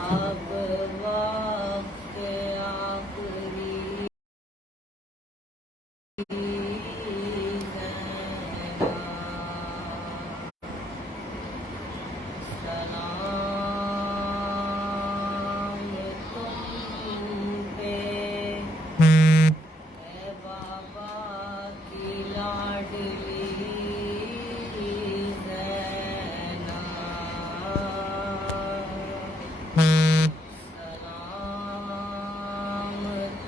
اب وقت آخری سلام تم پہ اے بابا کی لاڈلی زینب، سلام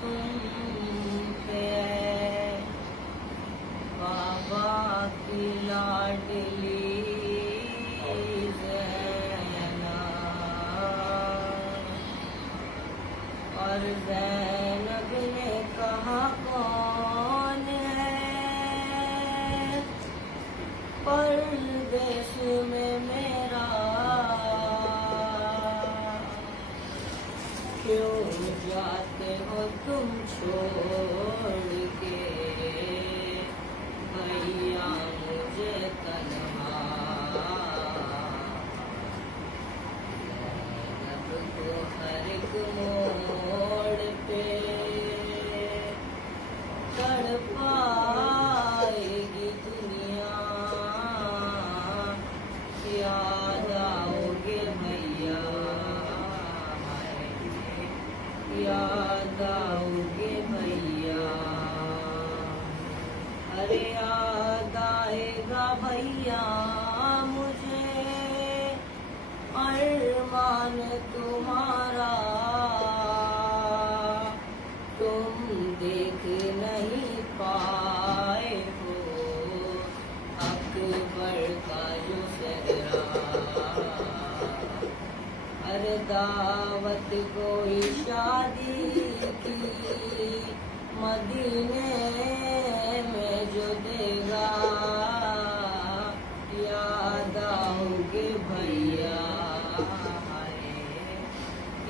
تم پہ بابا کی لاڈلی زینب۔ اور زینب نے کہا کون ہے پردیس میں میرا، کیوں جاتے ہو تم چھوڑ کے بھیا مجھے تنہا؟ زینب کو ہر ایک موڑ پہ تڑپائے گی دنیا، یاد آؤ گے بھیا، یاد آؤ گے بھیا، ارے یاد آئے گا بھیا مجھے ارمان تمہارا، تم دیکھ نہیں پائے ہو اکبر کا جو چہرہ، ارے دعوت کوئی شادی کی مدینے میں جو دے گا، یاد آؤ گے بھیا،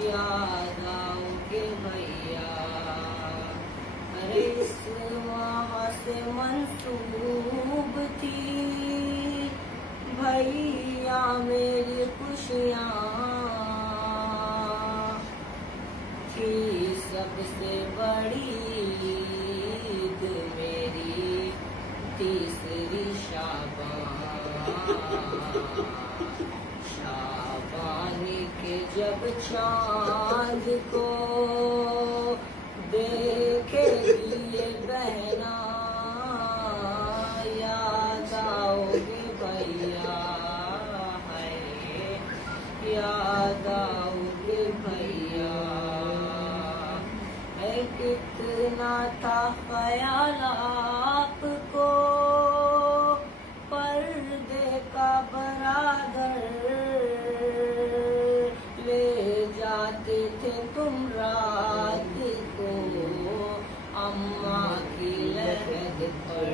یاد آؤ گے بھیا، ارے اس ماہ سے منسوب تھی بھیا میری خوشیاں، کی سب سے بڑی عید میری تیسری شعبان کے جب چاند کو دیکھے گی یہ بہنا، یاد آؤ گے بھیا، یاد آؤ گے بھیا، اے کتنا تھا خیال آپ کو پردے کا برادر، لے جاتے تھے تم رات کو اماں کی لحد پر،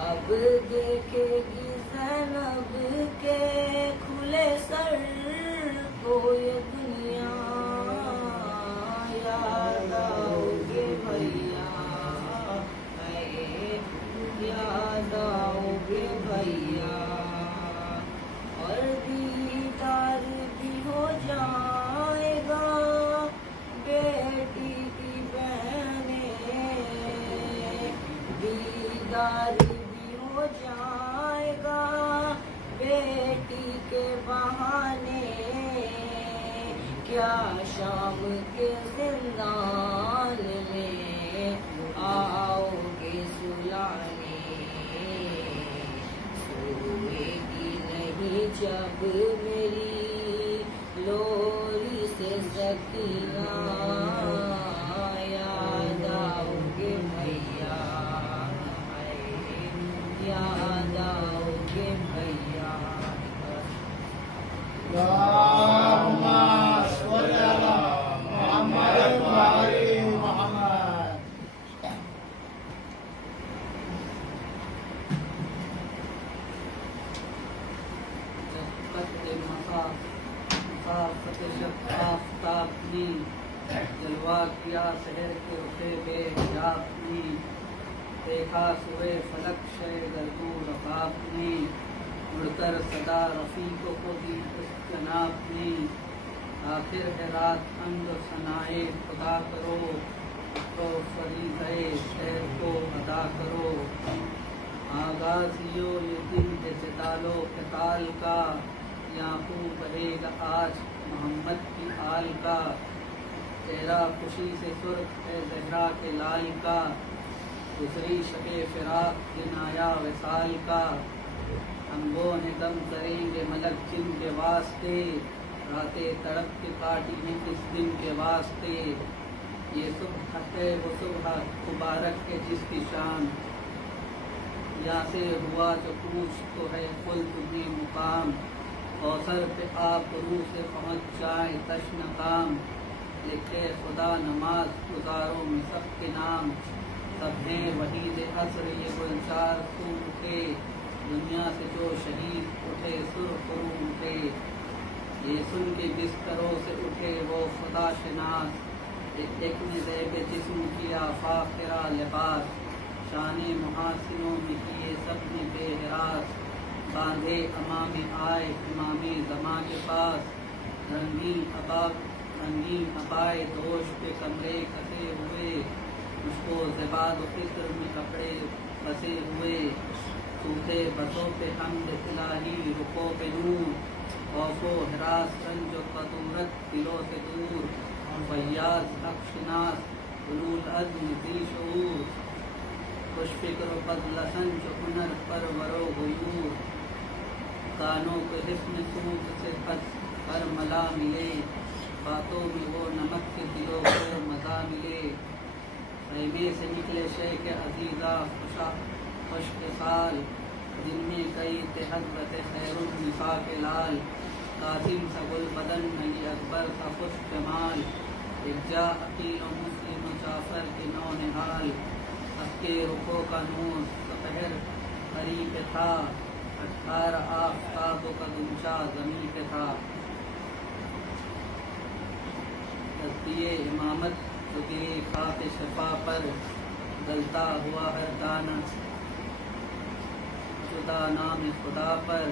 اب دیکھے گی زینب کے کھلے سر کو یہ دنیا، یاد آؤ گے بھیا، یاد آؤ گے بھیا، اور دیدار بھی ہو جائے گا بیٹی کی بہنیں، دیدار بھی ہو جائے گا بیٹی کے بہانے، کیا شام کے زندان میں آؤ گے سلانے، سوئے گی نہیں جب میری لوری سے سکینہ، یاد آؤ گے بھیا، یاد آؤ گے بھیا، اللهم صل على محمد وعلى محمد۔ مسافت شب آفتاب کی جلوہ کیا شہر کے رخے بے حجاب کی، دیکھا سوئے فلک شے گردون خواب کی، مڑ کر صدا رفیقوں کو دی اس جناب نے، آخر ہے رات حمد و ثنائے خدا کرو، تو فریضۂ شہر کو ادا کرو۔ آغاز یو یہ دن ہے جدال و قتال کا، یعقوب بڑھے گا آج محمد کی آل کا، چہرہ خوشی سے سرخ ہے زہرا کے لال کا، گزری شب فراق دن آیا وصال کا، انگوں نے دم کریں گے ملک جن کے واسطے، راتیں تڑپ کے کاٹی ہیں کس دن کے واسطے، یہ صبح ہے وہ صبح مبارک ہے جس کی شان، یہاں سے ہوا جو کوچ تو ہے خلد میں مقام، کوثر پہ آپ روح سے پہنچ جائیں تشن کام، لکھے خدا نماز گزاروں میں سب کے نام، سب ہیں وحید عصر یہ گلزار سو اٹھے، دنیا سے جو شہید اٹھے سرخ رو اٹھے، یہ سن کے بستروں سے اٹھے وہ خدا شناس، ایک نے زیب جسم کیا فاخرہ لباس، شان محاسنوں میں کیے سب نے بے ہراس، باندھے امام آئے امام زماں کے پاس، رنگین عبائے دوش پہ کمرے کسے ہوئے، مجھ کو زباد و فکر میں کپڑے بسے ہوئے، سوتے بسوں پہ حمد الہی رکو پہ نور، خوف و ہراس رنج و خطورت دلوں سے دور، فیاض حق شناس علول عزم ذی شعور، خوش فکر و بدلسن جو ہنر پرور و غیور، کانوں کو حسن سوت سے پر ملا ملے، باتوں میں وہ نمک کے دلوں کو مزہ ملے، خیمے سے نکلے شیخ عزیزہ خشک سال، جن میں کئی تھے حضرت خیر النساء کے لال، قاسم سا گل بدن علی اکبر سا خوش جمال، ایک جا عقیل و مسلم و جعفر کے نو نہال، اس کے رخوں کا نور سپہر ہری پہ تھا، 18 آفتابوں کا گنچا زمین پہ تھا، تسبیح امامت جو گری خاک شفا پر، گلتا ہوا ہر دانہ شدہ نام خدا پر،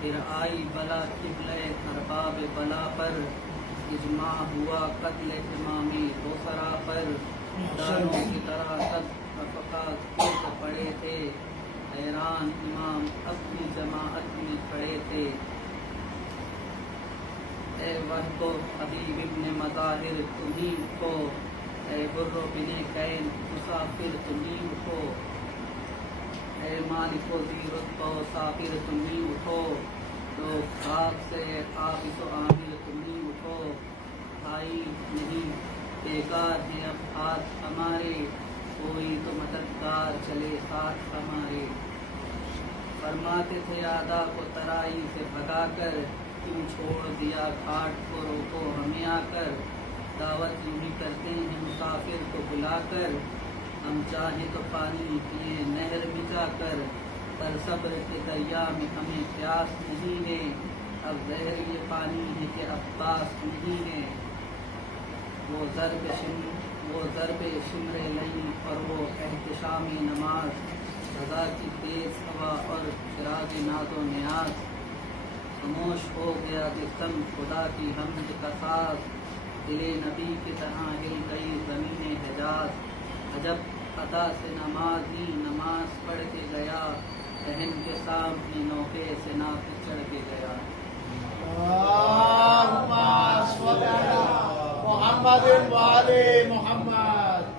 پھر آئی بلا قبلہ ارباب بلا پر، اجماع ہوا قتل امام دوسرا پر، دانوں کی طرح سب افقات کھیت پڑے تھے، حیران امام اپنی جماعت میں کھڑے تھے، اے وحد و حبیب ابن مظاہر تمہیں اٹھو، اے بر و بن کین مسافر تمہیں اٹھو، اے مالک و ذی رتبہ و ساغر تمہیں اٹھو، لوگ خاک سے حافظ و عامر تمہیں اٹھو، بھائی نہیں بیکار ہیں اب ہاتھ ہمارے، کوئی تو مددگار چلے ساتھ ہمارے، فرماتے تھے آدھا کو ترائی سے بھگا کر، کیوں چھوڑ دیا گھاٹ کو روکو ہمیں آ کر، دعوت یوں ہی کرتے ہیں مسافر کو بلا کر، ہم چاہیں تو پانی پیے نہر میں جا کر، پر صبر کے دریا میں ہمیں پیاس نہیں ہے، اب زہر یہ پانی ہے کہ عباس نہیں ہے، وہ ضرب شمر لئی اور وہ احتشام نماز، رضا کی تیز ہوا اور چراغ ناز و نیاز، خاموش ہو گیا جسم خدا کی حمد کا ساز، دل نبی کی طرح ہل گئی زمین حجاز، عجب ادا سے نمازی نماز پڑھ کے گیا، رحم کے سامنے نوکے سے ناف چڑھ کے گیا۔ اللہم صل علی محمد و آل محمد۔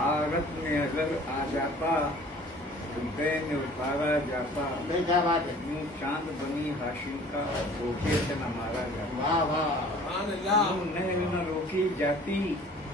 عادت میں اگر آ جاتا نے اتارا جاتا، کیا بات ہے، یوں چاند بنی ہاشم کا دھوکے سے نہ مارا جاتا، واہ واہ، یوں نہر نہ روکی جاتی،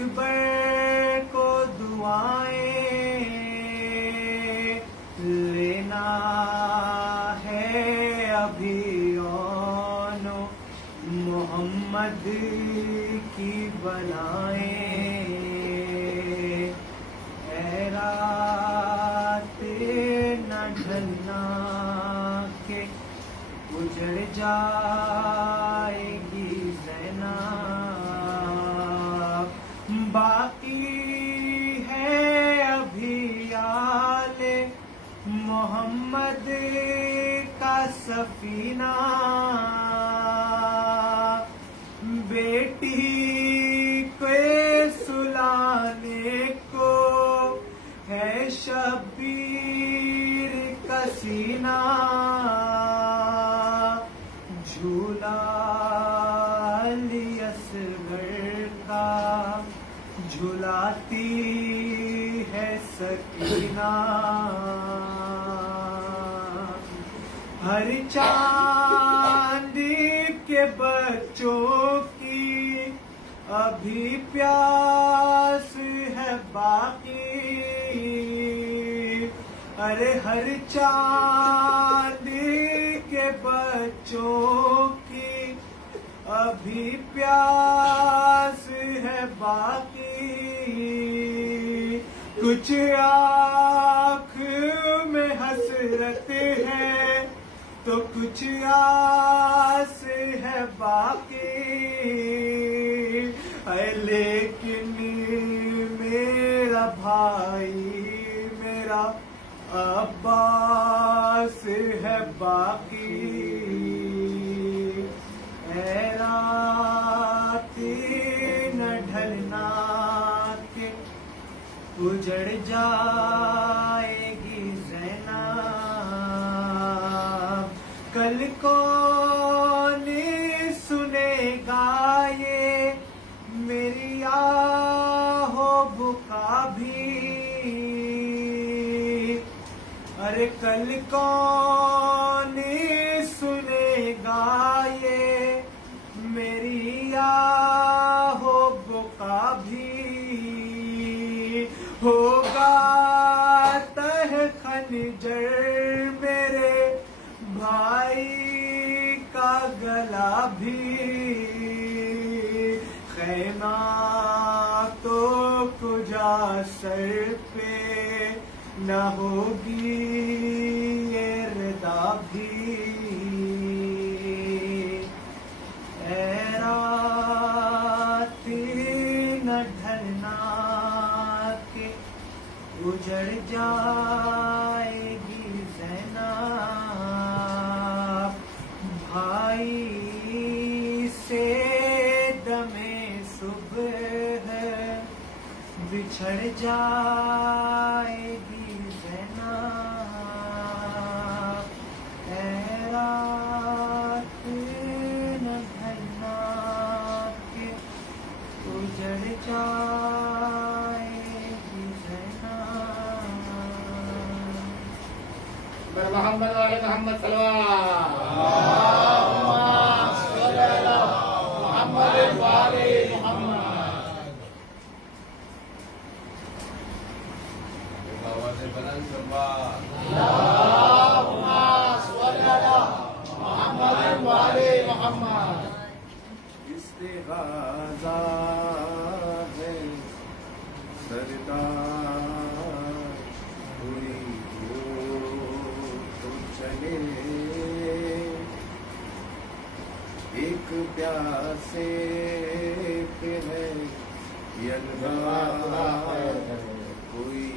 اکبر کو دعائیں لینا ہے ابھی اونو محمد کی بلائیں اے رات نہ ڈھلنا کہ اجڑ جائے گی زینب باقی ہے ابھی آل محمد کا سفینہ بیٹی کو سلانے کو ہے شبیر کا سینہ جھولا علی اصغر کا جھلاتی ہے سکینہ ہر چاند کے بچوں کی ابھی پیاس ہے باقی ارے ہر چاند کے بچوں کی ابھی پیاس ہے باقی کچھ آنکھ میں حسرت ہے تو کچھ آس ہے باقی اے لیکن میرا بھائی میرا عباس ہے باقی اے رات نہ ڈھلنا کہ اجڑ جائے گی زینب کل کون سنے گا یہ میری آہو بکا بھی ارے کل کون سنے گا یہ میری آہو بکا بھی ہوگا تہ خنجر میرے بھائی کا گلا بھی خیمہ تو کجا سر پہ نہ ہوگی یہ ردا بھی اے رات نہ ڈھلنا کہ اجڑ جائے گی زینب بھائی سے دمے صبح بچھڑ جائے گی زینب اے رات نہ ڈھلنا کہ اجڑ جائے گی زینب محمد والے محمد صلوات محمد والے محمد آواز بلند سلوات محمد والے محمد استغاثہ ہے سردار ہوئی ہو تو چلے ایک پیاسے پہ ہے یلغار کوئی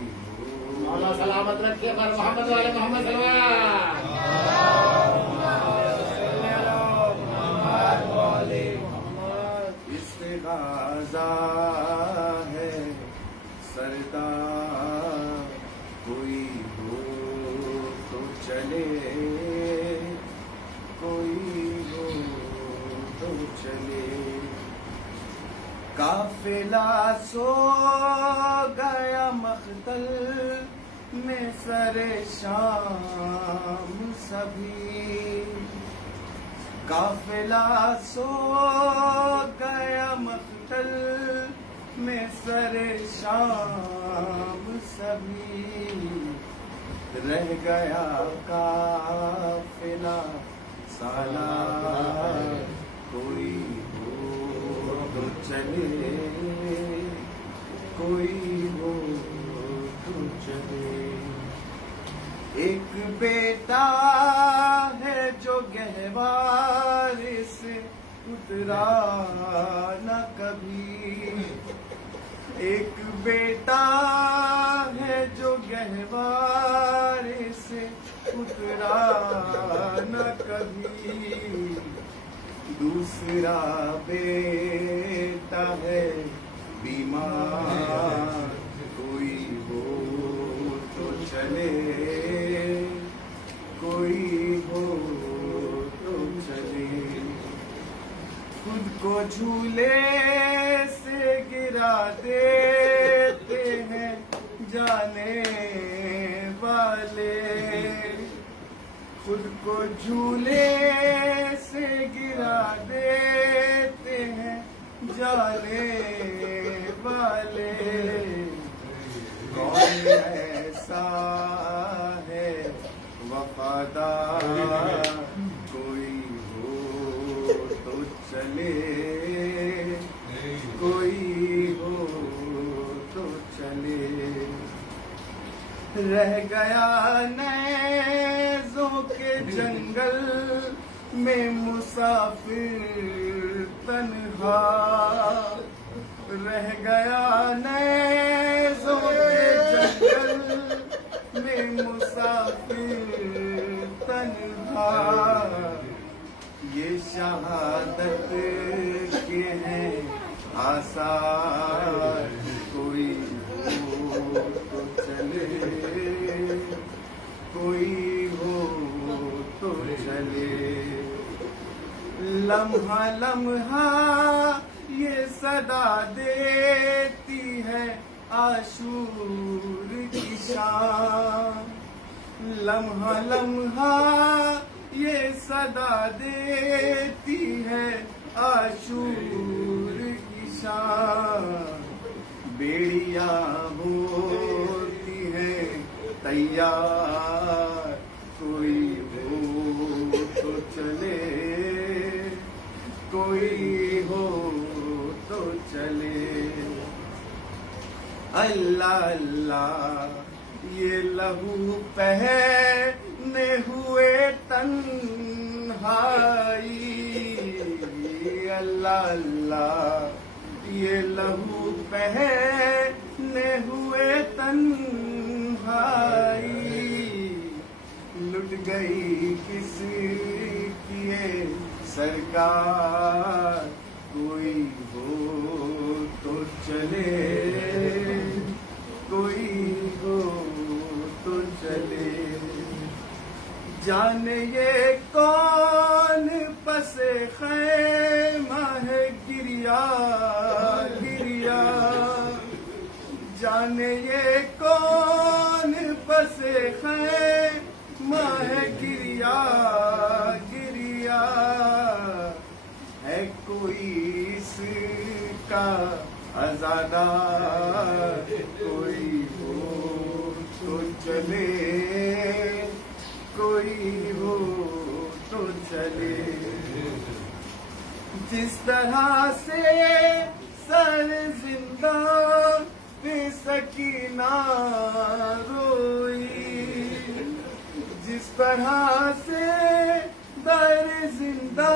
مولا سلامت رکھیے پر محمد والے محمد صلوات استغاثہ ہے سردار کوئی ہو تو چلے کوئی ہو تو چلے قافلہ سو گیا مقتل میں سر شام سبھی قافلہ سو گیا مقتل میں سر شام سبھی رہ گیا قافلہ سالار کوئی ہو تو چلے کوئی ہو تو چلے ایک بیٹا ہے جو گہوارے سے اترا نہ کبھی ایک بیٹا ہے جو گہوارے سے اترا نہ کبھی دوسرا بیٹا ہے بیمار کوئی ہو تو چلے کوئی ہو تو چلے خود کو جھولے سے گرا دیتے ہیں جانے والے خود کو جھولے سے گرا دیتے ہیں جانے والے کون ایسا ہے وفادار کوئی ہو تو چلے کوئی ہو تو چلے رہ گیا نیزوں کے جنگل میں مسافر تنہا رہ گیا نیزوں کے جنگل میں مسافر تنہا یہ شہادت کے ہیں آثار کوئی ہو تو چلے کوئی ہو تو چلے لمحہ لمحہ یہ صدا دیتی ہے عاشور کی شام لمحہ لمحہ یہ صدا دیتی ہے عاشور کی شام بیڑیاں ہوتی ہیں تیار کوئی ہو تو چلے کوئی ہو تو چلے اللہ اللہ یہ لہو پہنے ہوئے تنہائی اللہ اللہ یہ لہو پہنے ہوئے تنہائی لٹ گئی کس کیے سرکار کوئی ہو تو چلے کوئی ہو تو چلے جانے یہ کون پس خیمہ ہے گریا گریا جانے یہ کون پس خیمہ ہے گریا گریا ہے کوئی اس کا آزادار کوئی ہو تو چلے کوئی ہو تو چلے جس طرح سے سر زندہ پہ سکینہ روئی جس طرح سے در زندہ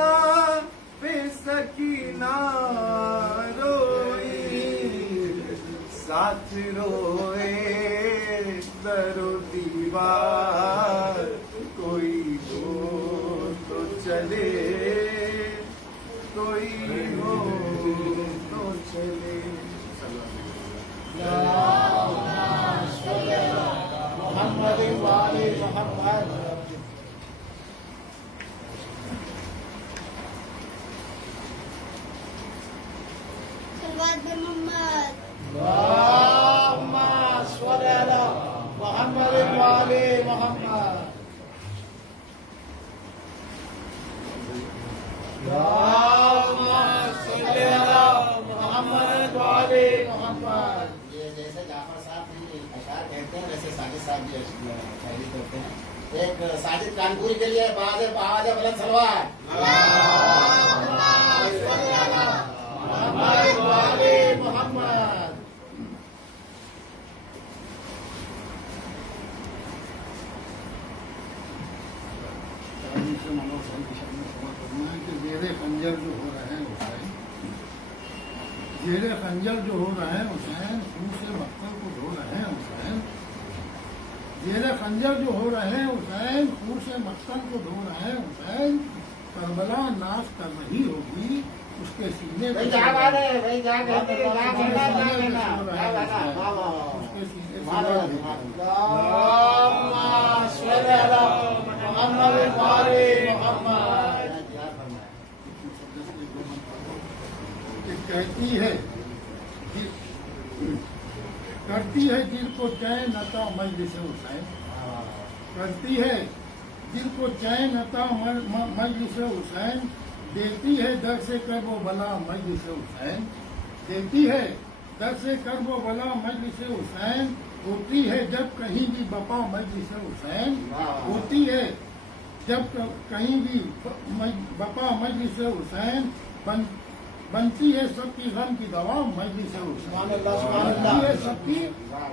پہ سکینہ روئی ساتھ روئے در و دیوار کوئی ہو تو چلے کوئی ہو تو چلے محمد والے محمد صلوات محمد اللهم صل على محمد والے محمد اللهم صل على محمد والے محمد ایک ساجد کانپوری کے لیے باز بلند سلوار. محمد والے محمد. زیر خنجر جو ہو رہے ہیں حسین، زیر خنجر جو ہو رہے ہیں حسین، خون سے مقتل کو دھو رہے ہیں حسین. زیر خنجر جو ہو رہے ہیں حسین، خون سے مقتل کو دھو رہے ہیں حسین. کربلا ناز کر رہی ہوگی اس کے سینے بھائی کیا بات ہے، بھائی کیا کہتے ہیں، کیا کہنا ہے، کیا کہنا ہے، کیا کہنا ہے. واہ واہ واہ. اس کے سینے اللهم صل على محمد وآل محمد. کہتی ہے کرتی ہے دل کو چین عطا مجلس حسین. کرتی ہے دل کو چین عطا مجلس حسین. دیتی ہے در سے کرب و بلا مجلس حسین. دیتی ہے در سے کرب و بلا مجلس حسین. ہوتی ہے جب کہیں بھی بپا مجلس حسین. ہوتی ہے جب کہیں بھی بپا مجلس حسین. بنتی ہے سب کی غم کی دوا مجلس حسین. بنتی ہے سب کی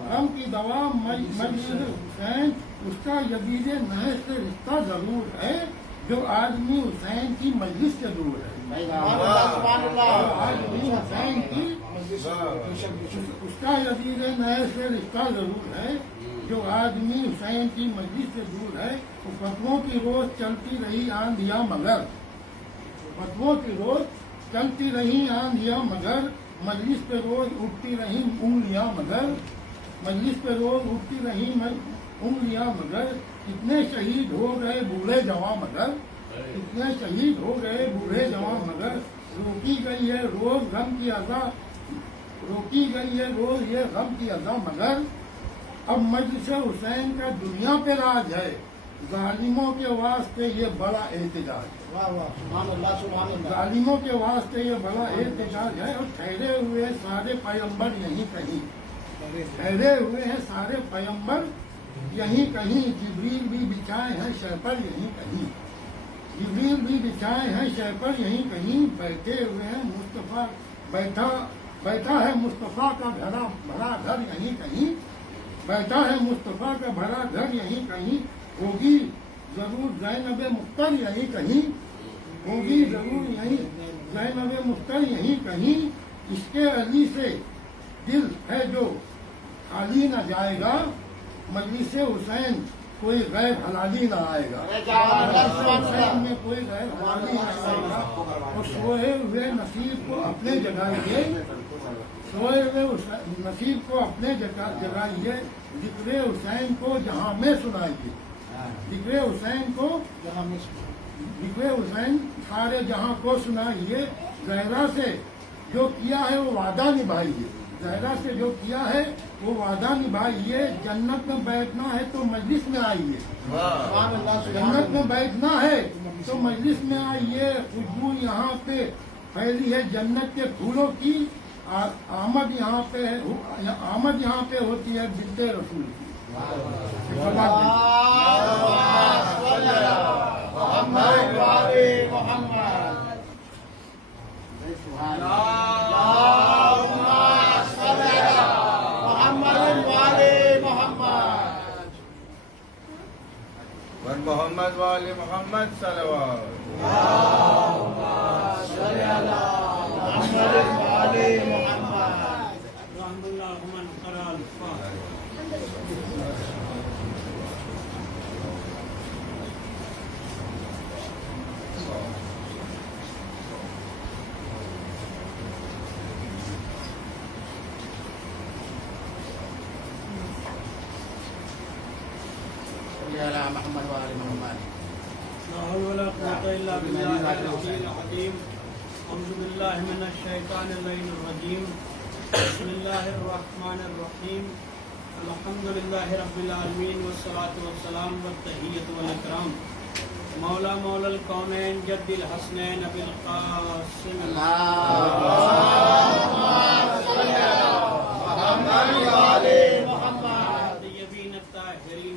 غم کی دوا مجلس حسین. اس کا یزید نحس سے رشتہ ضرور ہے جو آدمی حسین کی مجلس سے دور ہے. آدمی حسین کی اس کا یزید نحس سے رشتہ ضرور ہے جو آدمی حسین کی مجلس سے دور ہے. فتووں کی روز چلتی رہی آندھیاں مگر، فتووں کی روز چلتی رہی آندھیاں مگر، مجلس پہ روز اٹھتی رہی انگلیاں مگر، مجلس پہ روز اٹھتی رہی انگلیاں مگر. کتنے شہید ہو گئے بوڑھے جوان مگر، کتنے شہید ہو گئے بوڑھے جوان مگر. روکی گئی ہے روز غم کی اذا، روکی گئی ہے روز یہ غم کی اذا مگر. اب مجلس حسین کا دنیا پہ راج ہے، ظالموں کے واسطے یہ بڑا احتجاج. ظالموں کے واسطے یہ بڑا احتجاج ہے. اور ٹھہرے ہوئے سارے پیغمبر یہیں کہیں، ٹھہرے ہوئے ہیں سارے پیغمبر یہیں کہیں. جبریل بھی بچھائے ہیں شہ پر یہیں کہیں، جبریل بھی بچھائے ہیں شہ پر یہیں کہیں. بیٹھے ہوئے ہیں مصطفیٰ، بیٹھا ہے مصطفیٰ کا بھرا گھر یہیں کہیں. بیٹھا ہے مصطفیٰ کا بھرا گھر یہیں کہیں. ہوگی ضرور زینب مختار یہیں کہیں، ہوگی ضرور یہیں زینب مختار یہیں کہیں. اس کے علی سے دل ہے جو خالی نہ جائے گا، مجلس حسین کوئی غیر حلالی نہ آئے گا. حسین میں کوئی غیر حلالی نہ آئے گا. اور سوئے ہوئے نصیب کو اپنے جگائیے، سوئے ہوئے نصیب کو اپنے جگائیے. ذکر حسین کو جہاں میں سنائیے، ذکر حسین کو ذکر حسین سارے جہاں کو سنائیے. زہرا سے جو کیا ہے وہ وعدہ نبھائیے، زہرا سے جو کیا ہے وہ وعدہ نبھائیے. جنت میں بیٹھنا ہے تو مجلس میں آئیے، جنت میں بیٹھنا ہے تو مجلس میں آئیے. خوشبو یہاں پہ پھیلی ہے جنت کے پھولوں کی. آمد یہاں پہ ہوتی ہے بنت رسول کی. محمد والے محمد. محمد والے محمد. محمد والے محمد صلوات. محمد والے محمد. محمد والے محمد. لا حول ولا قوة إلا بالله العلي العظيم. أعوذ بالله من الشيطان اللعين الرجيم. بسم الله الرحمن الرحيم. الحمد لله رب العالمين والصلاة والسلام والتحية والإكرام. مولا الكونين جد الحسنين أبي القاسم. محمد والے محمد. طيبين الطاهرين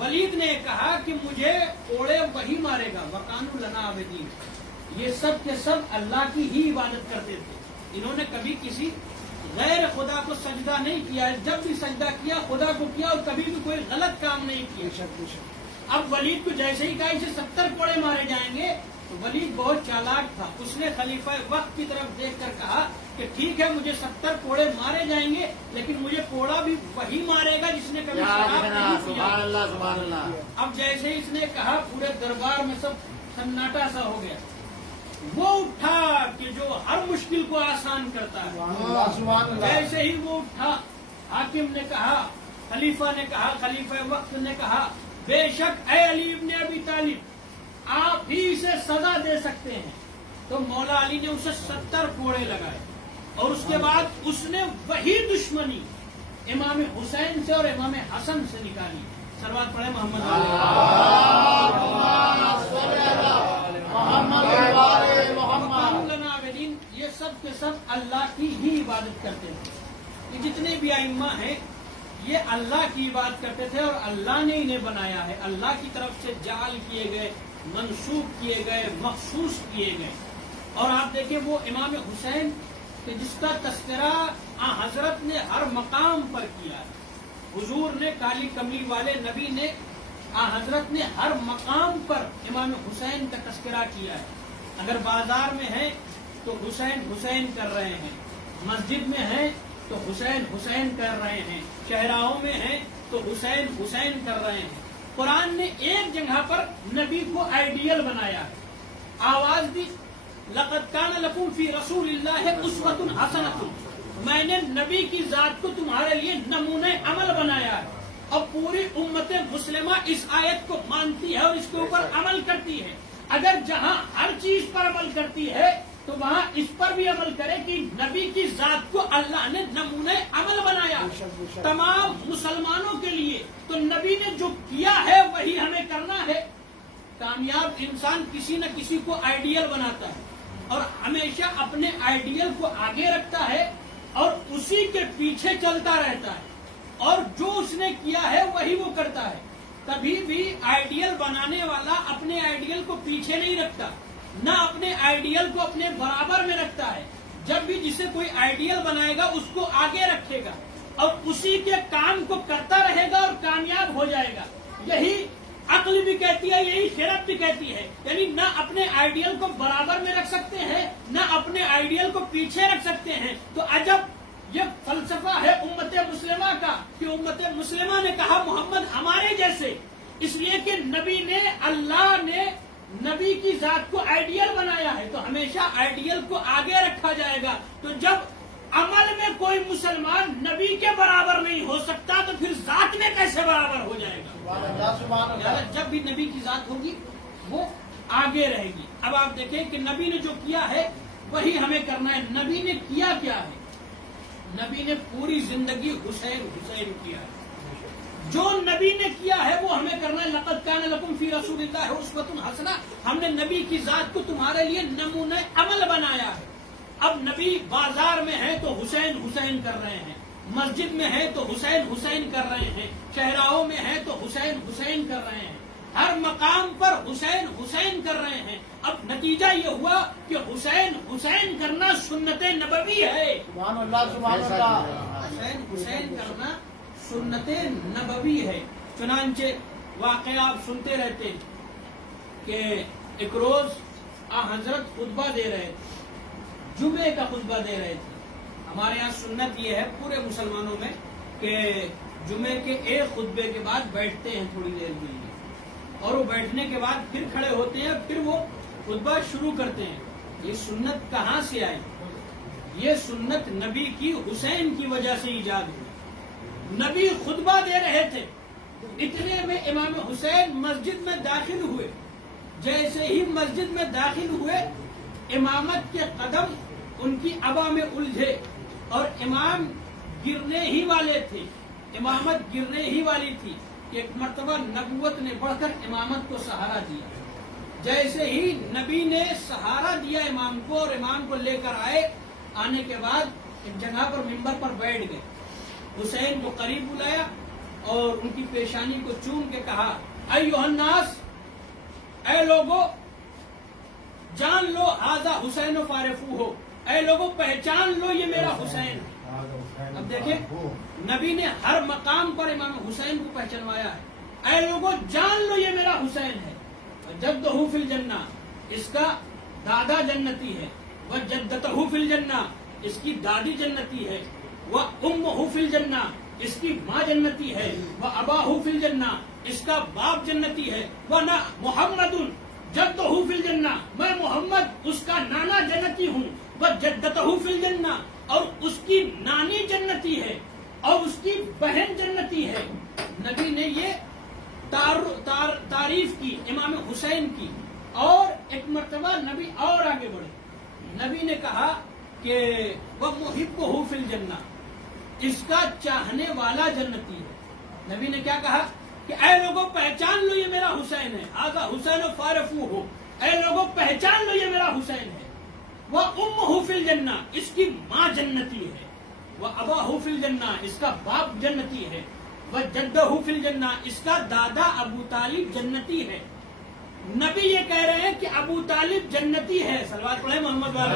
ولید نے کہا کہ مجھے کوڑے وہی مارے گا، وقانو لنا عابدین، یہ سب کے سب اللہ کی ہی عبادت کرتے تھے، انہوں نے کبھی کسی غیر خدا کو سجدہ نہیں کیا، جب بھی سجدہ کیا خدا کو کیا، اور کبھی بھی کوئی غلط کام نہیں کیا۔ اب ولید کو جیسے ہی کہا اسے 70 کوڑے مارے جائیں گے، تو ولید بہت چالاک تھا، اس نے خلیفہ وقت کی طرف دیکھ کر کہا کہ ٹھیک ہے مجھے 70 کوڑے مارے جائیں گے، لیکن مجھے کوڑا بھی وہی مارے گا جس نے کبھی شراب نہیں پیا۔ سبحان اللہ سبحان اللہ۔ اب جیسے ہی اس نے کہا پورے دربار میں سب سناٹا سا ہو گیا۔ وہ اٹھا کہ جو ہر مشکل کو آسان کرتا ہے، جیسے ہی وہ اٹھا، حاکم نے کہا، خلیفہ نے کہا، خلیفہ وقت نے کہا بے شک اے علی ابن ابی طالب آپ ہی اسے سزا دے سکتے ہیں۔ تو مولا علی نے اسے 70 کوڑے لگائے، اور اس کے بعد اس نے وہی دشمنی امام حسین سے اور امام حسن سے نکالی۔ سلوات پڑھے محمد عابدین، یہ سب کے سب اللہ کی ہی عبادت کرتے تھے۔ یہ جتنے بھی ائمہ ہیں یہ اللہ کی عبادت کرتے تھے، اور اللہ نے انہیں بنایا ہے، اللہ کی طرف سے جعل کیے گئے، منسوب کیے گئے، مخصوص کیے گئے۔ اور آپ دیکھیں وہ امام حسین کہ جس کا تذکرہ حضرت نے ہر مقام پر کیا ہے، حضور نے کالی کملی والے نبی نے حضرت نے ہر مقام پر امام حسین کا تذکرہ کیا ہے۔ اگر بازار میں ہیں تو حسین حسین کر رہے ہیں، مسجد میں ہیں تو حسین حسین کر رہے ہیں، شہراہوں میں ہیں تو حسین حسین کر رہے ہیں۔ قرآن نے ایک جگہ پر نبی کو آئیڈیل بنایا ہے، آواز دی لقد کان لکم فی رسول اللہ اسوۃ حسنۃ، میں نے نبی کی ذات کو تمہارے لیے نمونہ عمل بنایا ہے۔ اور پوری امت مسلمہ اس آیت کو مانتی ہے اور اس کے اوپر عمل کرتی ہے۔ اگر جہاں ہر چیز پر عمل کرتی ہے تو وہاں اس پر بھی عمل کرے کہ نبی کی ذات کو اللہ نے نمونہ عمل بنایا تمام مسلمانوں کے لیے، تو نبی نے جو کیا ہے وہی ہمیں کرنا ہے۔ کامیاب انسان کسی نہ کسی کو آئیڈیل بناتا ہے اور ہمیشہ اپنے آئیڈیل کو آگے رکھتا ہے اور اسی کے پیچھے چلتا رہتا ہے، اور جو اس نے کیا ہے وہی وہ کرتا ہے۔ کبھی بھی آئیڈیل بنانے والا اپنے آئیڈیل کو پیچھے نہیں رکھتا، نہ اپنے آئیڈیل کو اپنے برابر میں رکھتا ہے۔ جب بھی جسے کوئی آئیڈیل بنائے گا اس کو آگے رکھے گا اور اسی کے کام کو کرتا رہے گا اور کامیاب ہو جائے گا۔ یہی عقل بھی کہتی ہے، یہی خیرت بھی کہتی ہے، یعنی نہ اپنے آئیڈیل کو برابر میں رکھ سکتے ہیں نہ اپنے آئیڈیل کو پیچھے رکھ سکتے ہیں۔ تو عجب یہ فلسفہ ہے امت مسلمہ کا کہ امت مسلمہ نے کہا محمد ہمارے جیسے، اس لیے کہ نبی نے، اللہ نے نبی کی ذات کو آئیڈیل بنایا ہے، تو ہمیشہ آئیڈیل کو آگے رکھا جائے گا۔ تو جب عمل میں کوئی مسلمان نبی کے برابر نہیں ہو سکتا تو پھر ذات میں کیسے برابر ہو جائے گا؟ جب بھی نبی کی ذات ہوگی وہ آگے رہے گی۔ اب آپ دیکھیں کہ نبی نے جو کیا ہے وہی ہمیں کرنا ہے۔ نبی نے کیا کیا ہے؟ نبی نے پوری زندگی حسین حسین کیا ہے۔ جو نبی نے کیا ہے وہ ہمیں کرنا ہے۔ لقد کان لکم فی رسول اللہ اسوۃ حسنہ، ہم نے نبی کی ذات کو تمہارے لیے نمونہ عمل بنایا ہے۔ اب نبی بازار میں ہے تو حسین حسین کر رہے ہیں، مسجد میں ہے تو حسین حسین کر رہے ہیں، شہراہوں میں ہے تو حسین حسین کر رہے ہیں، ہر مقام پر حسین حسین کر رہے ہیں۔ اب نتیجہ یہ ہوا کہ حسین حسین کرنا سنت نبوی ہے۔ سبحان اللہ سبحان اللہ۔ حسین حسین کرنا سنت نبوی ہے۔ چنانچہ واقعہ آپ سنتے رہتے ہیں کہ ایک روز حضرت خطبہ دے رہے تھے، جمعے کا خطبہ دے رہے تھے۔ ہمارے یہاں سنت یہ ہے پورے مسلمانوں میں کہ جمعے کے ایک خطبے کے بعد بیٹھتے ہیں تھوڑی دیر کے لیے، اور وہ بیٹھنے کے بعد پھر کھڑے ہوتے ہیں، پھر وہ خطبہ شروع کرتے ہیں۔ یہ سنت کہاں سے آئی؟ یہ سنت نبی کی حسین کی وجہ سے ایجاد ہوئی۔ نبی خطبہ دے رہے تھے، اتنے میں امام حسین مسجد میں داخل ہوئے۔ جیسے ہی مسجد میں داخل ہوئے امامت کے قدم ان کی عبا میں الجھے اور امام گرنے ہی والے تھے، امامت گرنے ہی والی تھی کہ ایک مرتبہ نبوت نے بڑھ کر امامت کو سہارا دیا۔ جیسے ہی نبی نے سہارا دیا امام کو اور امام کو لے کر آنے کے بعد ایک جگہ پر ممبر پر بیٹھ گئے۔ حسین کو قریب بلایا اور ان کی پیشانی کو چوم کے کہا ایھا الناس، اے لوگو جان لو ھذا حسین فارفو ہو، اے لوگو پہچان لو یہ میرا حسین ہے۔ اب دیکھیں نبی نے ہر مقام پر امام حسین کو پہچانوایا ہے۔ اے لوگو جان لو یہ میرا حسین ہے، جدہ فی الجنہ، اس کا دادا جنتی ہے، وجدتہ فی الجنہ، اس کی دادی جنتی ہے، وامہ فی الجنہ، اس کی ماں جنتی ہے، واباہ فی الجنہ، اس کا باپ جنتی ہے، وانا محمد جدہ فی الجنہ، میں محمد اس کا نانا جنتی ہوں، وجدتہ فی الجنہ، اور اس کی نانی جنتی ہے، اور اس کی بہن جنتی ہے۔ نبی نے یہ تعریف کی امام حسین کی، اور ایک مرتبہ نبی اور آگے بڑھے، نبی نے کہا کہ وَمُحِبُّهُ فِي الْجَنَّةِ، اس کا چاہنے والا جنتی ہے۔ نبی نے کیا کہا کہ اے لوگوں پہچان لو یہ میرا حسین ہے، ھذا حسین فارفوہ، اے لوگوں پہچان لو یہ میرا حسین ہے۔ وَأُمُّهُ فِي الْجَنَّةِ، اس کی ماں جنتی ہے، وَأَبَاهُ فِي الْجَنَّةِ، اس کا باپ جنتی ہے، وَجَدَّهُ فِي الْجَنَّةِ، اس کا دادا ابو طالب جنتی ہے۔ نبی یہ کہہ رہے ہیں کہ ابو طالب جنتی ہے، صلوات پڑھیں محمد والے۔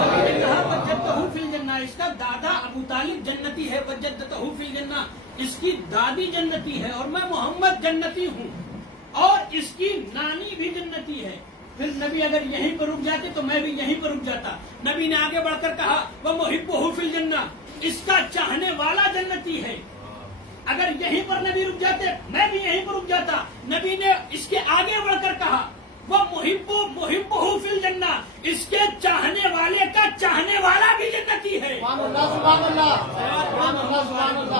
نبی نے کہا وَجَدَّهُ فِي الْجَنَّةِ، اس کا دادا ابو طالب جنتی ہے، وَجَدَّتُهُ فِي الْجَنَّةِ، اس کی دادی جنتی ہے، اور میں محمد جنتی ہوں، اور اس کی نانی بھی جنتی ہے۔ پھر نبی اگر یہیں پر رک جاتے تو میں بھی یہیں پر رک جاتا۔ نبی نے آگے بڑھ کر کہا وَمُحِبُّهُ فِي الْجَنَّةِ، اس کا چاہنے والا جنتی ہے۔ اگر یہیں پر نبی رک جاتے میں بھی یہیں پر رک جاتا۔ نبی نے اس کے آگے بڑھ کر کہا وَمُحِبُّهُ فِي الْجَنَّةِ، اس کے چاہنے والے کا چاہنے والا بھی جنتی ہے۔ سبحان اللہ، سبحان اللہ، سبحان اللہ، سبحان اللہ۔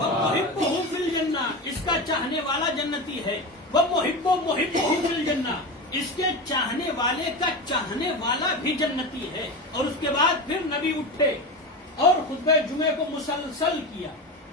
وَمُحِبُّهُ فِي الْجَنَّةِ، اس کا چاہنے والا جنتی ہے۔ وَمُحِبُّهُ فِي الْجَنَّةِ، اس کے چاہنے والے کا چاہنے والا بھی جنتی ہے۔ اور اس کے بعد پھر نبی اٹھے اور خطبہ جمعے کو مسلسل کیا،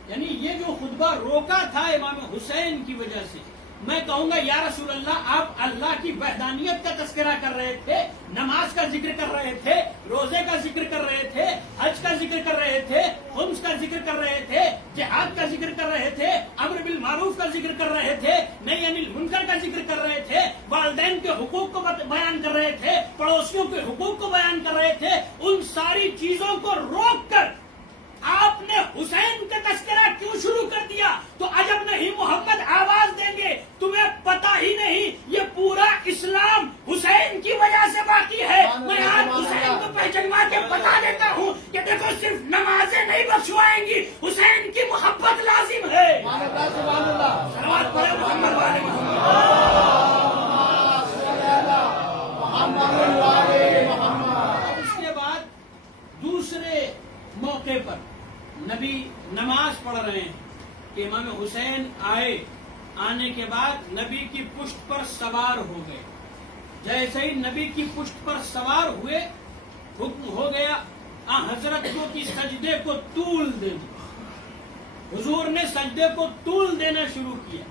یعنی یہ جو خطبہ روکا تھا امام حسین کی وجہ سے، میں کہوں گا یا رسول اللہ آپ اللہ کی وحدانیت کا تذکرہ کر رہے تھے، نماز کا ذکر کر رہے تھے، روزے کا ذکر کر رہے تھے، حج کا ذکر کر رہے تھے، خمس کا ذکر کر رہے تھے، جہاد کا ذکر کر رہے تھے، امر بالمعروف کا ذکر کر رہے تھے، نہی عن المنکر کا ذکر کر رہے تھے، والدین کے حقوق کو بیان کر رہے تھے، پڑوسیوں کے حقوق کو بیان کر رہے تھے، ان ساری چیزوں کو روک کر آپ نے حسین کا تذکرہ کیوں شروع کر دیا؟ تو عجب نہیں محمد آواز دیں گے تمہیں پتہ ہی نہیں یہ پورا اسلام حسین کی وجہ سے باقی ہے۔ میں آج حسین کو پہچانوا کے بتا دیتا ہوں کہ دیکھو صرف نمازیں نہیں بخشوائیں گی، حسین کی محبت لازم ہے۔ سبحان اللہ، سبحان اللہ، صلوات پڑھیں محمد والے محمد۔ محمد والے محمد۔ اس کے بعد دوسرے موقع پر نبی نماز پڑھ رہے ہیں کہ امام حسین آئے، آنے کے بعد نبی کی پشت پر سوار ہو گئے۔ جیسے ہی نبی کی پشت پر سوار ہوئے حکم ہو گیا حضرت کو کہ سجدے کو طول دے دو۔ حضور نے سجدے کو طول دینا شروع کیا۔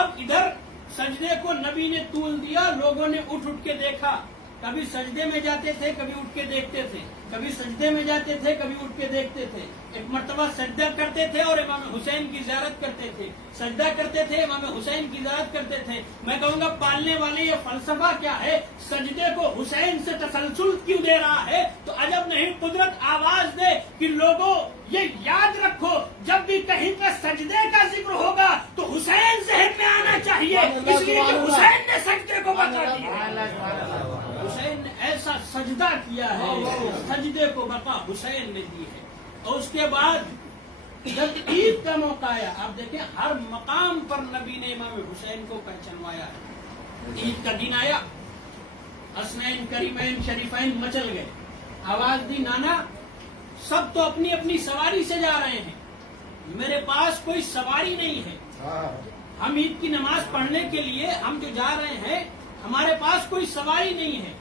اب ادھر سجدے کو نبی نے طول دیا، لوگوں نے اٹھ کے دیکھا، کبھی سجدے میں جاتے تھے کبھی اٹھ کے دیکھتے تھے، کبھی سجدے میں جاتے تھے کبھی اٹھ کے دیکھتے تھے۔ ایک مرتبہ سجدہ کرتے تھے اور امام حسین کی زیارت کرتے تھے، سجدہ کرتے تھے امام حسین کی زیارت کرتے تھے۔ میں کہوں گا پالنے والے یہ فلسفہ کیا ہے؟ سجدے کو حسین سے تسلسل کیوں دے رہا ہے؟ تو عجب نہیں قدرت آواز دے کہ لوگوں یہ یاد رکھو جب بھی کہیں پہ سجدے کا ذکر ہوگا تو حسین ذہن میں آنا چاہیے، اس لیے کہ حسین نے سجدے کو بتا دیا۔ حسین نے ایسا سجدہ کیا ہے، سجدے کو بقا حسین نے دی ہے۔ اور اس کے بعد جب عید کا موقع آیا، آپ دیکھیں ہر مقام پر نبی نے امام حسین کو پہچانوایا ہے۔ عید کا دن آیا، حسنین کریمین شریفین مچل گئے، آواز دی نانا سب تو اپنی اپنی سواری سے جا رہے ہیں، میرے پاس کوئی سواری نہیں ہے، ہم عید کی نماز پڑھنے کے لیے ہم جو جا رہے ہیں ہمارے پاس کوئی سواری نہیں ہے۔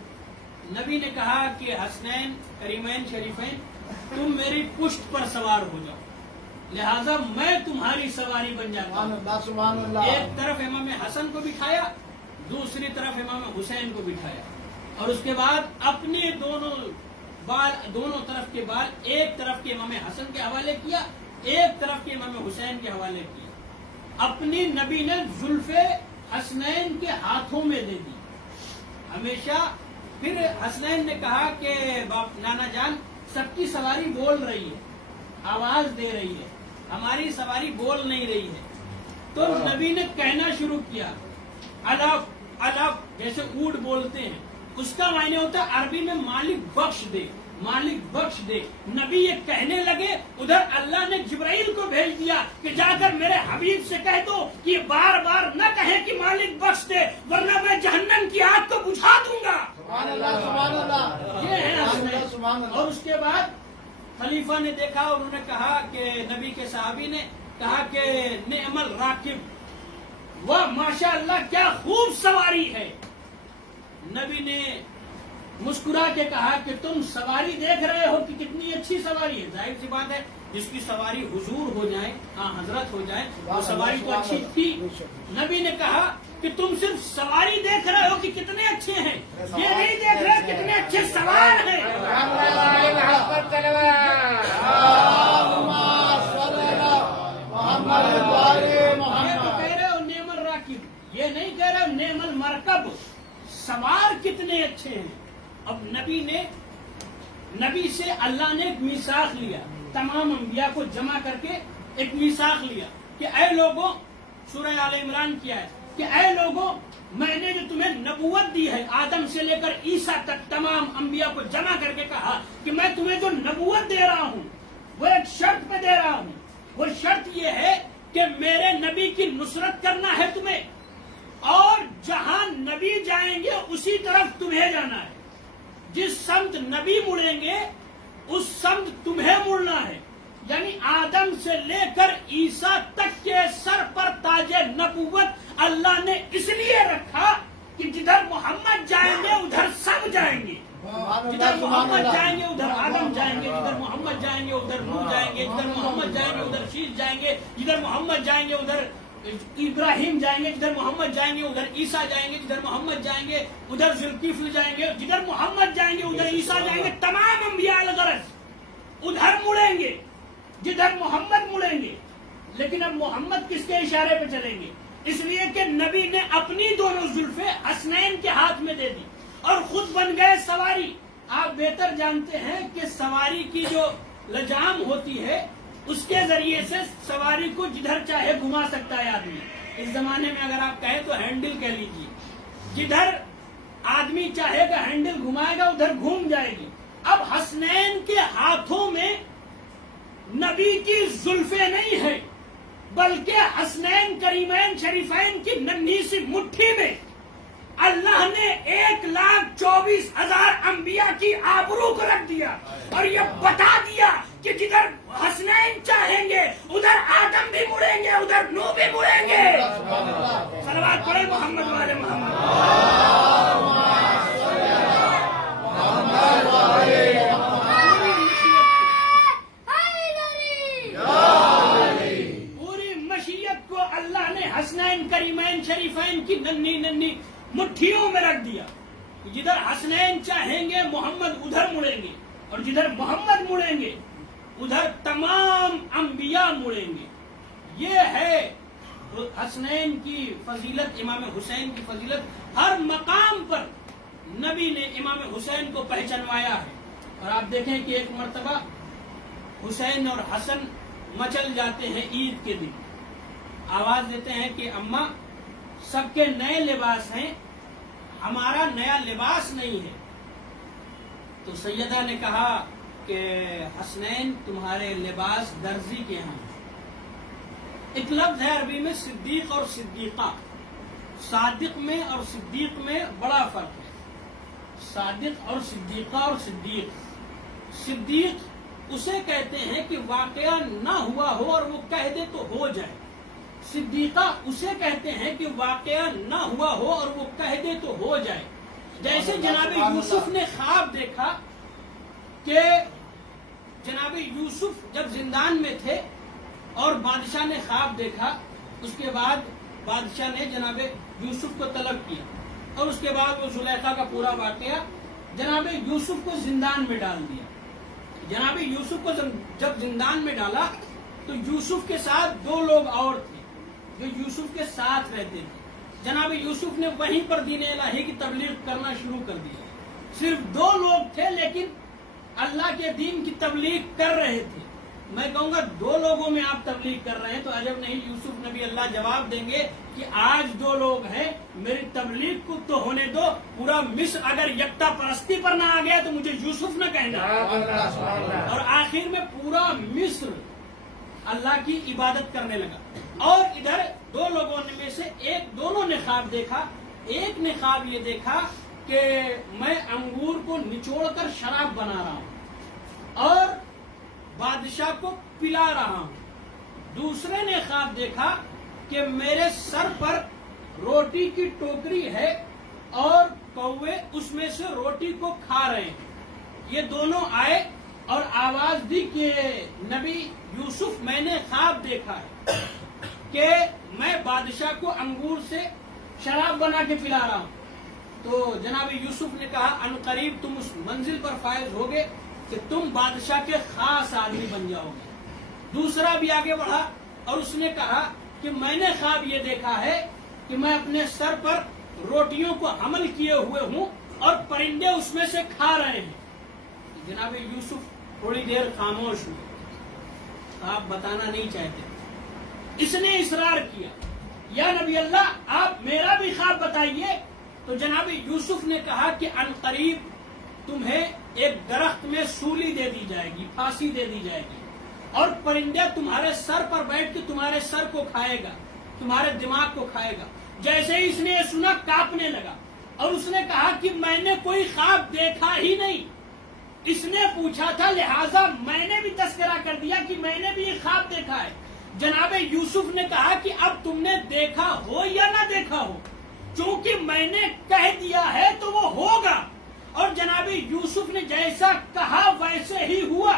نبی نے کہا کہ حسنین کریمین شریفین تم میری پشت پر سوار ہو جاؤ، لہذا میں تمہاری سواری بن جاتا ہوں۔ سبحان اللہ۔ ایک طرف امام حسن کو بٹھایا، دوسری طرف امام حسین کو بٹھایا۔ اور اس کے بعد اپنے دونوں طرف کے بال ایک طرف کے امام حسن کے حوالے کیا، ایک طرف کے امام حسین کے حوالے کیا۔ اپنی نبی نے زلف حسنین کے ہاتھوں میں دے دی ہمیشہ۔ پھر حسنین نے کہا کہ نانا جان سب کی سواری بول رہی ہے، آواز دے رہی ہے، ہماری سواری بول نہیں رہی ہے۔ تو نبی نے کہنا شروع کیا الف الف، جیسے اونٹ بولتے ہیں، اس کا معنی ہوتا ہے عربی میں مالک بخش دے، مالک بخش دے۔ نبی یہ کہنے لگے، ادھر اللہ نے جبرائیل کو بھیج دیا کہ جا کر میرے حبیب سے کہہ دو کہ بار بار نہ کہیں کہ مالک بخش دے، ورنہ میں جہنم کی آگ کو بجھا دوں گا۔ سبحان اللہ سبحان اللہ، یہ ہے حسنین۔ سبحان اللہ۔ اور اس کے بعد خلیفہ نے دیکھا، انہوں نے کہا کہ نبی کے صحابی نے کہا کہ نعم الراکب، واہ ماشاء اللہ کیا خوب سواری ہے۔ نبی نے مسکرا کے کہا کہ تم سواری دیکھ رہے ہو کہ کتنی اچھی سواری ہے۔ ظاہر سی بات ہے جس کی سواری حضور ہو جائے، حضرت ہو جائے، وہ سواری تو اچھی تھی۔ نبی نے کہا کہ تم صرف سواری دیکھ رہے ہو کہ کتنے اچھے ہیں، یہ نہیں دیکھ رہے کتنے اچھے سوار ہیں۔ یہ تو کہہ رہے ہو نعم الراکب، یہ نہیں کہہ رہے ہو نعم المرکب، سوار کتنے اچھے ہیں۔ اب نبی سے اللہ نے ایک میثاق لیا، تمام انبیاء کو جمع کر کے ایک میثاق لیا کہ اے لوگوں، سورہ آل عمران کیا ہے کہ اے لوگوں، میں نے جو تمہیں نبوت دی ہے، آدم سے لے کر عیسیٰ تک تمام انبیاء کو جمع کر کے کہا کہ میں تمہیں جو نبوت دے رہا ہوں وہ ایک شرط پہ دے رہا ہوں۔ وہ شرط یہ ہے کہ میرے نبی کی نصرت کرنا ہے تمہیں، اور جہاں نبی جائیں گے اسی طرف تمہیں جانا ہے۔ جس سمت نبی مڑیں گے اس سمت تمہیں مڑنا ہے۔ یعنی آدم سے لے کر عیسیٰ تک کے سر پر تاج نبوت اللہ نے اس لیے رکھا کہ جدھر محمد جائیں گے ادھر سب جائیں گے، جدھر محمد جائیں گے ادھر آدم جائیں گے، جدھر محمد جائیں گے ادھر نوح جائیں گے، جدھر محمد جائیں گے ادھر شیش جائیں گے، جدھر محمد جائیں گے ادھر ابراہیم جائیں گے، جدھر محمد جائیں گے ادھر عیسیٰ جائیں گے، جدھر محمد جائیں گے ادھر ذوالکفل جائیں گے، جدھر محمد جائیں گے ادھر عیسیٰ جائیں گے۔ تمام انبیاء الغرض ادھر مڑیں گے جدھر محمد مڑیں گے۔ لیکن اب محمد کس کے اشارے پہ چلیں گے؟ اس لیے کہ نبی نے اپنی دونوں زلفیں حسنین کے ہاتھ میں دے دی اور خود بن گئے سواری۔ آپ بہتر جانتے ہیں کہ سواری کی جو لجام ہوتی ہے اس کے ذریعے سے سواری کو جدھر چاہے گھما سکتا ہے آدمی۔ اس زمانے میں اگر آپ کہیں تو ہینڈل کہہ لیجیے، جدھر آدمی چاہے گا ہینڈل گھمائے گا ادھر گھوم جائے گی۔ اب حسنین کے ہاتھوں میں نبی کی زلفیں نہیں ہیں، بلکہ حسنین کریمین شریفین کی ننھی سی مٹھی میں اللہ نے 1,24,000 انبیاء کی آبرو کو رکھ دیا اور یہ بتا دیا کہ جدھر حسنین چاہیں گے ادھر آدم بھی مڑیں گے، ادھر نوح بھی مڑیں گے۔ صلوات پڑھیں محمد والے محمد۔ پوری مشیت کو اللہ نے حسنین کریمین شریفین کی ننھی ننھی مٹھیوں میں رکھ دیا۔ جدھر حسنین چاہیں گے محمد ادھر مڑیں گے، اور جدھر محمد مڑیں گے ادھر تمام انبیاء مڑیں گے۔ یہ ہے حسنین کی فضیلت، امام حسین کی فضیلت۔ ہر مقام پر نبی نے امام حسین کو پہچانوایا ہے۔ اور آپ دیکھیں کہ ایک مرتبہ حسین اور حسن مچل جاتے ہیں عید کے دن، آواز دیتے ہیں کہ اماں سب کے نئے لباس ہیں، ہمارا نیا لباس نہیں ہے۔ تو سیدہ نے کہا کہ حسنین تمہارے لباس درزی کے ہیں۔ ایک لفظ ہے عربی میں صدیق اور صدیقہ، صادق میں اور صدیق میں بڑا فرق ہے۔ صادق اور صدیقہ اور صدیق اسے کہتے ہیں کہ واقعہ نہ ہوا ہو اور وہ کہہ دے تو ہو جائے۔ صدیقہ اسے کہتے ہیں کہ واقعہ نہ ہوا ہو اور وہ کہہ دے تو ہو جائے۔ جیسے جناب یوسف نے خواب دیکھا کہ جناب یوسف جب زندان میں تھے اور بادشاہ نے خواب دیکھا، اس کے بعد بادشاہ نے جناب یوسف کو طلب کیا اور اس کے بعد وہ زلیخا کا پورا واقعہ، جناب یوسف کو زندان میں ڈال دیا. جناب یوسف کو جب زندان میں ڈالا تو یوسف کے ساتھ 2 لوگ اور تھے جو یوسف کے ساتھ رہتے تھے. جناب یوسف نے وہیں پر دین الہی کی تبلیغ کرنا شروع کر دیا. صرف 2 لوگ تھے لیکن اللہ کے دین کی تبلیغ کر رہے تھے. میں کہوں گا 2 لوگوں میں آپ تبلیغ کر رہے ہیں تو عجب نہیں یوسف نبی اللہ جواب دیں گے کہ آج 2 لوگ ہیں، میری تبلیغ کو تو ہونے دو، پورا مصر اگر یکتا پرستی پر نہ آ گیا تو مجھے یوسف نہ کہنا. اور آخر میں پورا مصر اللہ کی عبادت کرنے لگا. اور ادھر 2 لوگوں میں سے دونوں نے خواب دیکھا. ایک نے خواب یہ دیکھا کہ میں انگور کو نچوڑ کر شراب بنا رہا ہوں اور بادشاہ کو پلا رہا ہوں. دوسرے نے خواب دیکھا کہ میرے سر پر روٹی کی ٹوکری ہے اور کوے اس میں سے روٹی کو کھا رہے ہیں. یہ دونوں آئے اور آواز دی کہ نبی یوسف میں نے خواب دیکھا ہے کہ میں بادشاہ کو انگور سے شراب بنا کے پلا رہا ہوں. تو جناب یوسف نے کہا ان قریب تم اس منزل پر فائز ہوگے کہ تم بادشاہ کے خاص آدمی بن جاؤ گے. دوسرا بھی آگے بڑھا اور اس نے کہا کہ میں نے خواب یہ دیکھا ہے کہ میں اپنے سر پر روٹیوں کو حمل کیے ہوئے ہوں اور پرندے اس میں سے کھا رہے ہیں. جناب یوسف تھوڑی دیر خاموش ہوئے. آپ بتانا نہیں چاہتے. اس نے اصرار کیا یا نبی اللہ آپ میرا بھی خواب بتائیے. تو جناب یوسف نے کہا کہ ان قریب تمہیں ایک درخت میں سولی دے دی جائے گی، پھانسی دے دی جائے گی اور پرندے تمہارے سر پر بیٹھ کے تمہارے سر کو کھائے گا، تمہارے دماغ کو کھائے گا. جیسے ہی اس نے یہ سنا کانپنے لگا اور اس نے کہا کہ میں نے کوئی خواب دیکھا ہی نہیں. اس نے پوچھا تھا لہذا میں نے بھی تذکرہ کر دیا کہ میں نے بھی یہ خواب دیکھا ہے. جناب یوسف نے کہا کہ اب تم نے دیکھا ہو یا نہ دیکھا ہو، چونکہ میں نے کہہ دیا ہے تو وہ ہوگا. اور جناب یوسف نے جیسا کہا ویسے ہی ہوا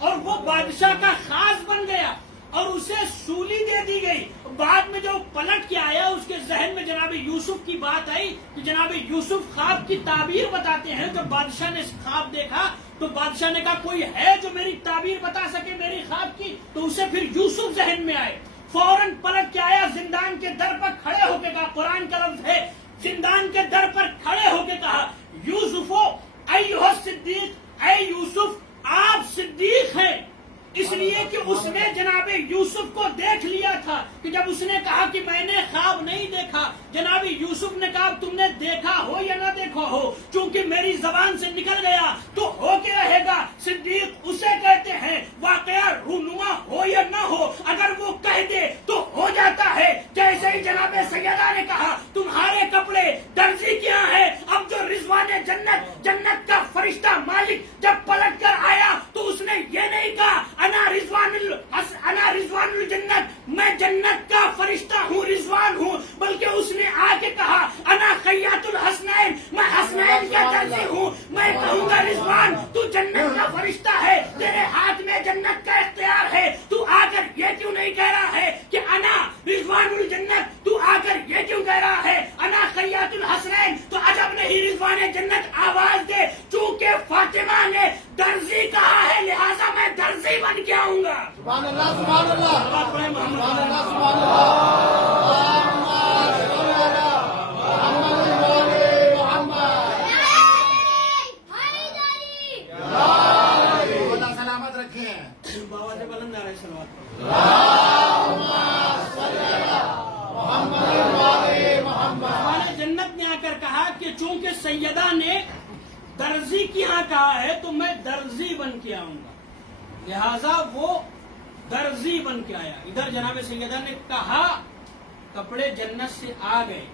اور وہ بادشاہ کا خاص بن گیا اور اسے سولی دے دی گئی. بعد میں جو پلٹ کے آیا اس کے ذہن میں جناب یوسف کی بات آئی کہ جناب یوسف خواب کی تعبیر بتاتے ہیں. جب بادشاہ نے خواب دیکھا تو بادشاہ نے کہا کوئی ہے جو میری تعبیر بتا سکے میری خواب کی. تو اسے پھر یوسف ذہن میں آئے. فوراً پلٹ کے آیا، زندان کے در پر کھڑے ہو کے کہا، قرآن کا لفظ ہے، زندان کے در پر کھڑے ہو کے کہا یوسفو ایھا الصدیق، اے یوسف آپ صدیق ہیں. اس لیے کہ اس نے جناب یوسف کو دیکھ لیا تھا کہ جب اس نے کہا کہ میں نے خواب نہیں دیکھا، جناب یوسف نے کہا تم نے دیکھا ہو یا نہ دیکھا ہو، چونکہ میری زبان سے نکل گیا تو ہو کے رہے گا. صدیق اسے کہتے ہیں واقعہ رونما ہو یا نہ ہو، اگر وہ کہہ دے تو ہو جاتا ہے. جیسے ہی جناب سیدہ نے کہا تمہارے کپڑے درزی کیا ہے، اب جو رضوان جنت کا فرشتہ مالک جب پلٹ کر آیا تو اس نے یہ نہیں کہا انا رضوان الجنت، میں جنت کا فرشتہ ہوں، رضوان ہوں، بلکہ اس نے آ کے کہا انا خیاط الحسنین، میں حسنین کا درزی ہوں. میں کہوں گا رضوان تو جنت کا فرشتہ ہے، تیرے ہاتھ میں جنت کا اختیار ہے، تو آ کر یہ کیوں نہیں کہہ رہا ہے کہ انا رضوان الجنت، تو آ کر یہ کیوں کہہ رہا ہے انا خیاط الحسنین. تو عجب نہیں رضوان جنت آواز دے، چونکہ فاطمہ نے درزی کہا ہے لہذا میں درزی بن کے آؤں گا. سبحان اللہ سبحان اللہ سبحان اللہ سبحان اللہ. سلامت رکھیں. بابا سے بلند آ رہے سلوات. جنت نے آ کر کہا کہ چونکہ سیدہ نے درزی کی ہاں کہا ہے تو میں درزی بن کے آؤں گا، لہذا وہ درزی بن کے آیا. ادھر جناب سیدہ نے کہا کپڑے جنت سے آ گئے.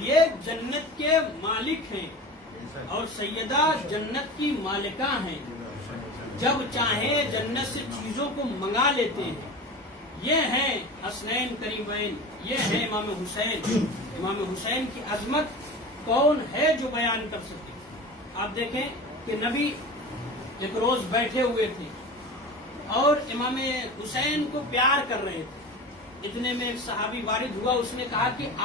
یہ جنت کے مالک ہیں اور سیدہ جنت کی مالکہ ہیں، جب چاہیں جنت سے چیزوں کو منگا لیتے ہیں. یہ ہیں حسنین کریمین، یہ ہیں امام حسین. امام حسین کی عظمت کون ہے جو بیان کر سکے. آپ دیکھیں کہ نبی ایک روز بیٹھے ہوئے تھے اور امام حسین کو پیار کر رہے تھے. اتنے میں ایک صحابی وارد ہوا، اس نے کہا کہ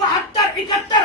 72-71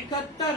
71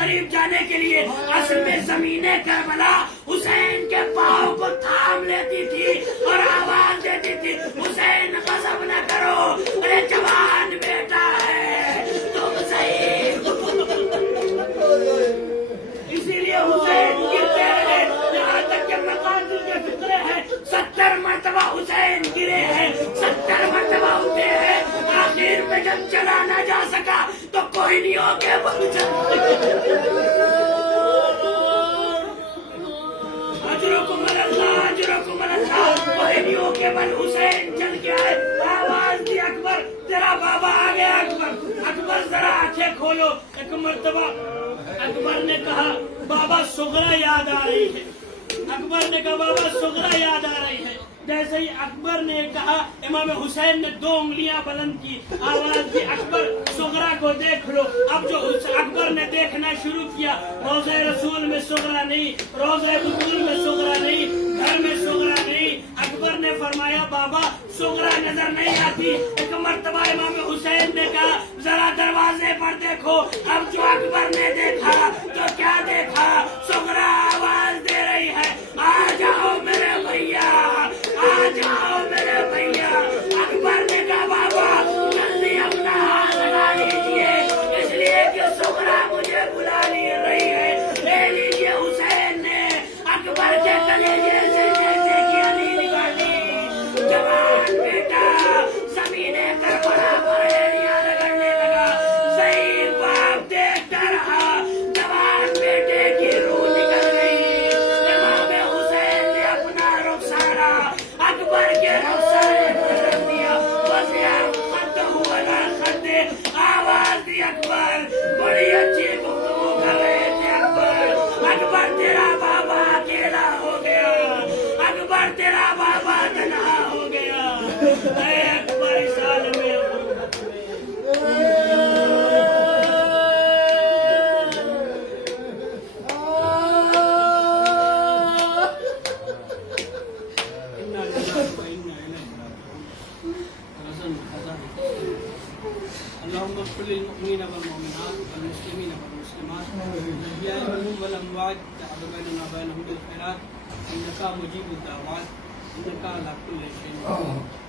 قریب جانے کے لیے اصل میں زمین کربلا حسین کے پاؤں کو تھام لیتی تھی اور آواز دیتی تھی حسین غضب نہ کرو، ارے جوان بیٹا ہے تم صحیح۔ اسی لیے حسین گرتے رہے یہاں تک کہ مقاتل کے فکرے ہیں 70 مرتبہ حسین گرے ہیں، 70 مرتبہ اٹھے ہیں، آخر میں جب چلا نہ جا سکا تو کوہنیوں کے بل اجرکم اللہ اجرکم اللہ، کوہنیوں کے بل حسین چل کے آئے، آواز دی اکبر تیرا بابا آ گیا۔ اکبر اکبر ذرا آنکھیں کھولو۔ ایک مرتبہ اکبر نے کہا بابا صغرا یاد آ رہی ہے، اکبر نے کہا بابا صغرا یاد آ رہی ہے۔ جیسے ہی اکبر نے کہا امام حسین نے 2 انگلیاں بلند کی، آواز دی اکبر صغرا کو دیکھ لو۔ اب جو اکبر نے دیکھنا شروع کیا، روضہ رسول میں صغرا نہیں، روضہ بطول میں صغرا نہیں، گھر میں صغرا نہیں۔ اکبر نے فرمایا بابا صغرا نظر نہیں آتی۔ ایک مرتبہ امام حسین نے کہا ذرا دروازے پر دیکھو۔ اب جو اکبر نے دیکھا تو کیا دیکھا؟ صغرا آواز دے رہی ہے آ جاؤ میرے بھیا، آ جاؤ میرے بھیا۔ اکبر نے کہا بابا جلدی اپنا ہاتھ لگا لیجیے، اس لیے کہ صغرا مجھے بلا رہی ہے۔ لے لیجیے۔ حسین نے اکبر کے کلیجے سے جیسے کہ علی نکالی، جوان بیٹا زمین کربلا پر ایڑیاں رگڑنے لگا۔ ضعیف باپ دیکھتا رہا، جوان بیٹے کی روح نکل گئی۔ امام حسین نے اپنا رخسارا اکبر کے رخسارے پر رکھ دیا۔ آواز دی اکبر بڑی اچھی گفتگو کر رہے تھے۔ اکبر تیرا بابا اکیلا ہو گیا، اکبر تیرا بابا تنہا ہو گیا۔ اے اکبر اس حال میں اللهم اغفر للمؤمنين والمؤمنات والمسلمين والمسلمات والأحياء والأموات وتعب بيننا وبينهم بالخيرات إنك مجيب الدعوات إنك على كل شيء قدير۔